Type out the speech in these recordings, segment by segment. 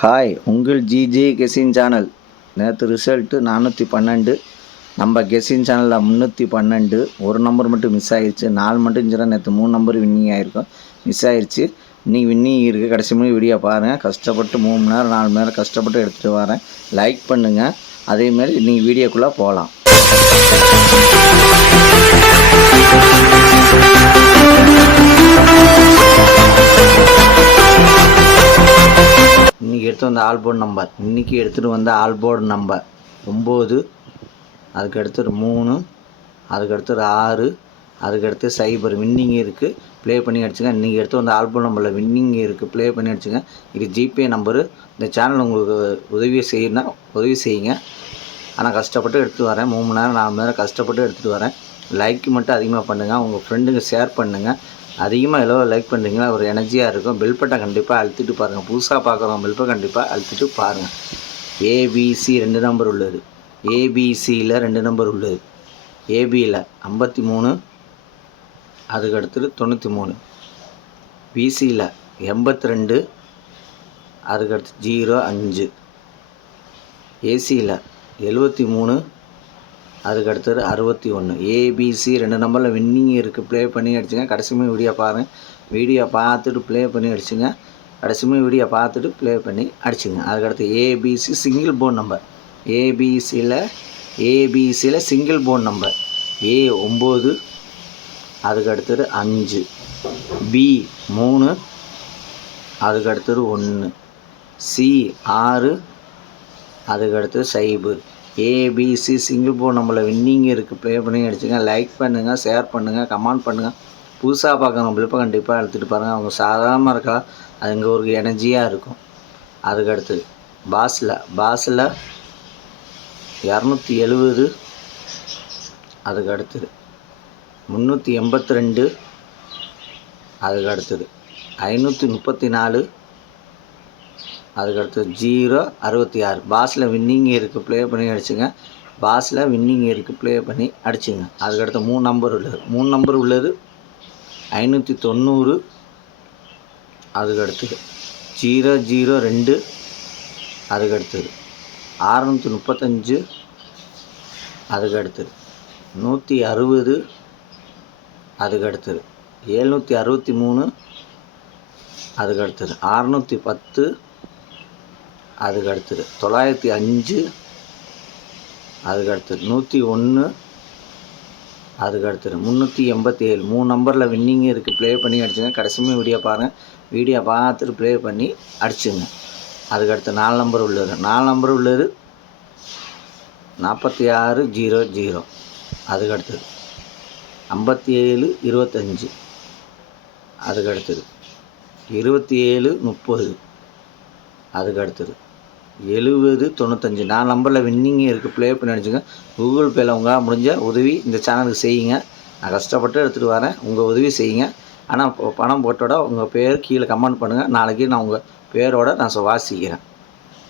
Hi, உங்கள் GJ guessing channel. நேற்று result 412. நம்ம கெஸிங் சேனலில் 312. ஒரு நம்பர் மட்டும் மிஸ் ஆகிடுச்சு. 4 மட்டும் இருந்துச்சுன்னா நேற்று 3 நம்பர் வின்னிங் ஆகிருக்கும். மிஸ் ஆகிடுச்சு. இன்றைக்கி வின்னிங் இருக்குது. கடைசி மணி வீடியோ பாருங்கள். கஷ்டப்பட்டு 3 மணி நேரம் 4 மணி நேரம் கஷ்டப்பட்டு எடுத்துகிட்டு வரேன். லைக் பண்ணுங்கள். அதேமாதிரி இன்றைக்கி வீடியோக்குள்ளே போகலாம். இன்றைக்கி எடுத்து வந்த ஆல்போர்டு நம்பர் இன்றைக்கி எடுத்துகிட்டு வந்த ஆல்போர்டு நம்பர் 9, அதுக்கடுத்து 3, அதுக்கடுத்து 6, அதுக்கடுத்து 0 வின்னிங் இருக்குது. ப்ளே பண்ணி அடிச்சுங்க. இன்றைக்கி எடுத்து வந்த ஆல்போர்டு நம்பரில் வின்னிங் இருக்குது. ப்ளே பண்ணி அடிச்சுங்க. இது ஜிபே நம்பரு. இந்த சேனல் உங்களுக்கு உதவி செய்யுங்க. ஆனால் கஷ்டப்பட்டு எடுத்துகிட்டு வரேன். 3 மணி நேரம் 4 மணி நேரம் கஷ்டப்பட்டு எடுத்துகிட்டு வரேன். லைக் மட்டும் அதிகமாக பண்ணுங்கள். உங்கள் ஃப்ரெண்டுங்க ஷேர் பண்ணுங்கள். அதிகமாக எவ்வளோ லைக் பண்ணுறீங்களா ஒரு எனர்ஜியாக இருக்கும். பெல் பட்டன் கண்டிப்பாக அழுத்திட்டு பாருங்கள். புதுசாக பார்க்குறவங்க பெல் பட்டன் கண்டிப்பாக அழுத்திட்டு பாருங்கள். ஏபிசி 2 நம்பர் உள்ளது. ஏபிசியில் 2 நம்பர் உள்ளது. ஏபியில் 53, அதுக்கடுத்து 93. பிசியில் 82, அதுக்கடுத்து 05. ஏசியில் 73, அதுக்கடுத்தது 61. ஏபிசி 2 நம்பரில் வின்னிங் இருக்குது. ப்ளே பண்ணி அடிச்சுங்க. கடைசியுமே வீடியோ பாருங்கள். வீடியோ பார்த்துட்டு ப்ளே பண்ணி அடிச்சுங்க. கடைசியுமே வீடியோ பார்த்துட்டு ப்ளே பண்ணி அடிச்சுங்க. அதுக்கடுத்து ஏபிசி சிங்கிள் போர்ட் நம்பர். ஏபிசியில் சிங்கிள் போர்ட் நம்பர். ஏ 9, அதுக்கடுத்தது 5. பி 3, அதுக்கடுத்தது 1. சி 6, அதுக்கடுத்து 0. ஏபிசி சிங்கிள் போர்ட் நம்பரில் வின்னிங் இருக்குது. ப்ளே பண்ணி அடிச்சுங்க. லைக் பண்ணுங்கள், ஷேர் பண்ணுங்கள், கமெண்ட் பண்ணுங்கள். புதுசாக பார்க்குறவங்க பிள்ளைப்ப கண்டிப்பாக எடுத்துகிட்டு பாருங்கள். அவங்க சாதாரணமாக இருக்கா, அது இங்கே ஒரு எனர்ஜியாக இருக்கும். அதுக்கடுத்து பாஸில் 270, அதுக்கடுத்தது 382, அதுக்கடுத்தது 534, அதுக்கடுத்து 066. பாஸில் வின்னிங் இருக்குது. ப்ளே பண்ணி அடிச்சுங்க. பாஸில் வின்னிங் இருக்குது. ப்ளே பண்ணி அடிச்சுங்க. அதுக்கடுத்து 3 நம்பர் உள்ளது. 590, அதுக்கடுத்தது 002, அதுக்கடுத்தது 635, அதுக்கடுத்தது 160, அதுக்கடுத்தது 763, அதுக்கடுத்தது 610, அதுக்கடுத்தது 905, அதுக்கடுத்தது 101, அதுக்கடுத்தது 387. 3 நம்பரில் வின்னிங் இருக்குது. ப்ளே பண்ணி அடிச்சுங்க. கடைசியுமே வீடியோ பாருங்கள். வீடியோ பார்த்துட்டு ப்ளே பண்ணி அடிச்சுங்க. அதுக்கடுத்து 4 நம்பர் உள்ளது. 4 நம்பர் உள்ளது 4600, அதுக்கடுத்தது 5725, அதுக்கடுத்தது 2730, அதுக்கடுத்தது 7095. 4 நம்பரில் வின்னிங் இருக்குது. ப்ளே பண்ணி அடிச்சுங்க. கூகுள் பேயில் உங்களால் முடிஞ்ச உதவி இந்த சேனலுக்கு செய்யுங்க. நான் கஷ்டப்பட்டு எடுத்துகிட்டு வரேன். உங்கள் உதவி செய்யுங்க. ஆனால் பணம் போட்டோட உங்கள் பேர் கீழே கமெண்ட் பண்ணுங்கள். நாளைக்கு நான் உங்கள் பேரோடு நான் வாசிக்கிறேன்.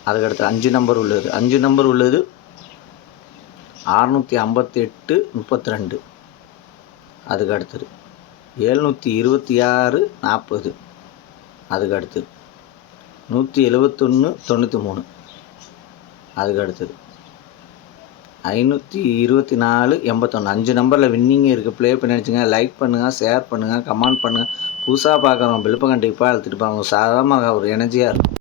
அதுக்கடுத்து 5 நம்பர் உள்ளது. 5 நம்பர் உள்ளது 658 32, அதுக்கடுத்தது 726 40, அதுக்கடுத்தது 171 93, அதுக்கடுத்தது 524 81. 5 நம்பரில் வின்னிங் இருக்குது. ப்ளே பண்ணி அடிச்சுங்க. லைக் பண்ணுங்கள், ஷேர் பண்ணுங்கள், கமெண்ட் பண்ணுங்கள். புதுசாக பார்க்குறவங்க பெல்ப்பை கண்டிப்பாக அழுத்திட்டு பாருங்க. சாதாரணமாக ஒரு எனர்ஜியாக இருக்கும்.